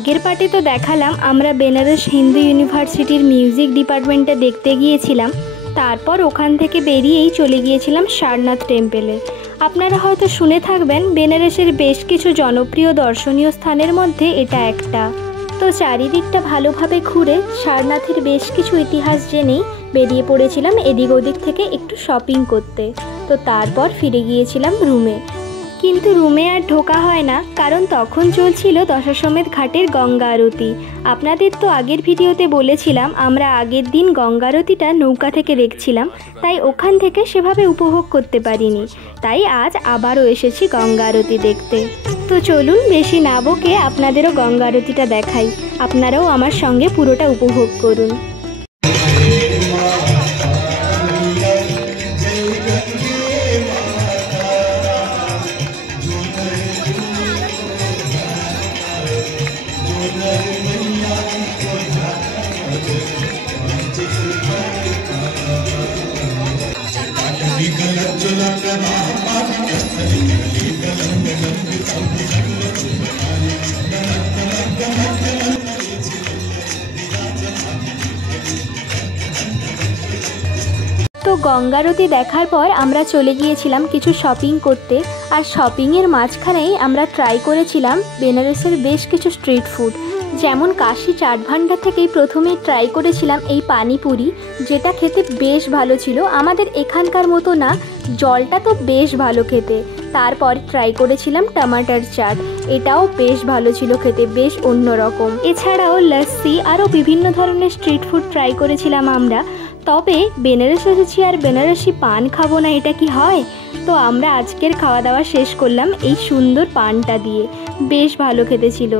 আগের পার্টে তো দেখালাম আমরা বেনারস হিন্দু ইউনিভার্সিটির মিউজিক ডিপার্টমেন্টে দেখতে গিয়েছিলাম। তারপর ওখান থেকে বেরিয়েই চলে গিয়েছিলাম সারনাথ টেম্পেলে। আপনারা হয়তো শুনে থাকবেন বেনারসের বেশ কিছু জনপ্রিয় দর্শনীয় স্থানের মধ্যে এটা একটা। তো চারিদিকটা ভালোভাবে ঘুরে সারনাথের বেশ কিছু ইতিহাস জেনেই বেরিয়ে পড়েছিলাম এদিক ওদিক থেকে একটু শপিং করতে। তো তারপর ফিরে গিয়েছিলাম রুমে, কিন্তু রুমে আর ঢোকা হয় না, কারণ তখন চলছিল দশাশ্বমেধ ঘাটের গঙ্গা আরতি। আপনাদের তো আগের ভিডিওতে বলেছিলাম আমরা আগের দিন গঙ্গা আরতিটা নৌকা থেকে দেখছিলাম, তাই ওখান থেকে সেভাবে উপভোগ করতে পারিনি। তাই আজ আবারও এসেছি গঙ্গা আরতি দেখতে। তো চলুন বেশি না বকে আপনাদেরও গঙ্গা আরতিটা দেখাই, আপনারাও আমার সঙ্গে পুরোটা উপভোগ করুন। তো গঙ্গা আরতি দেখার পর আমরা চলে গিয়েছিলাম কিছু শপিং করতে, আর শপিংয়ের মাঝখানেই আমরা ট্রাই করেছিলাম বেনারসের বেশ কিছু স্ট্রিট ফুড। যেমন কাশি চাট ভান্ডার থেকেই প্রথমেই ট্রাই করেছিলাম এই পানিপুরি, যেটা খেতে বেশ ভালো ছিল, আমাদের এখানকার মতো না, জলটা তো বেশ ভালো খেতে। তারপর ট্রাই করেছিলাম টমাটার চাট, এটাও বেশ ভালো ছিল খেতে, বেশ অন্যরকম। এছাড়াও লস্যি আরও বিভিন্ন ধরনের স্ট্রিট ফুড ট্রাই করেছিলাম আমরা। তবে বেনারস এসেছি আর বেনারসি পান খাবো না, এটা কি হয়? তো আমরা আজকের খাওয়া দাওয়া শেষ করলাম এই সুন্দর পানটা দিয়ে, বেশ ভালো খেতে ছিল।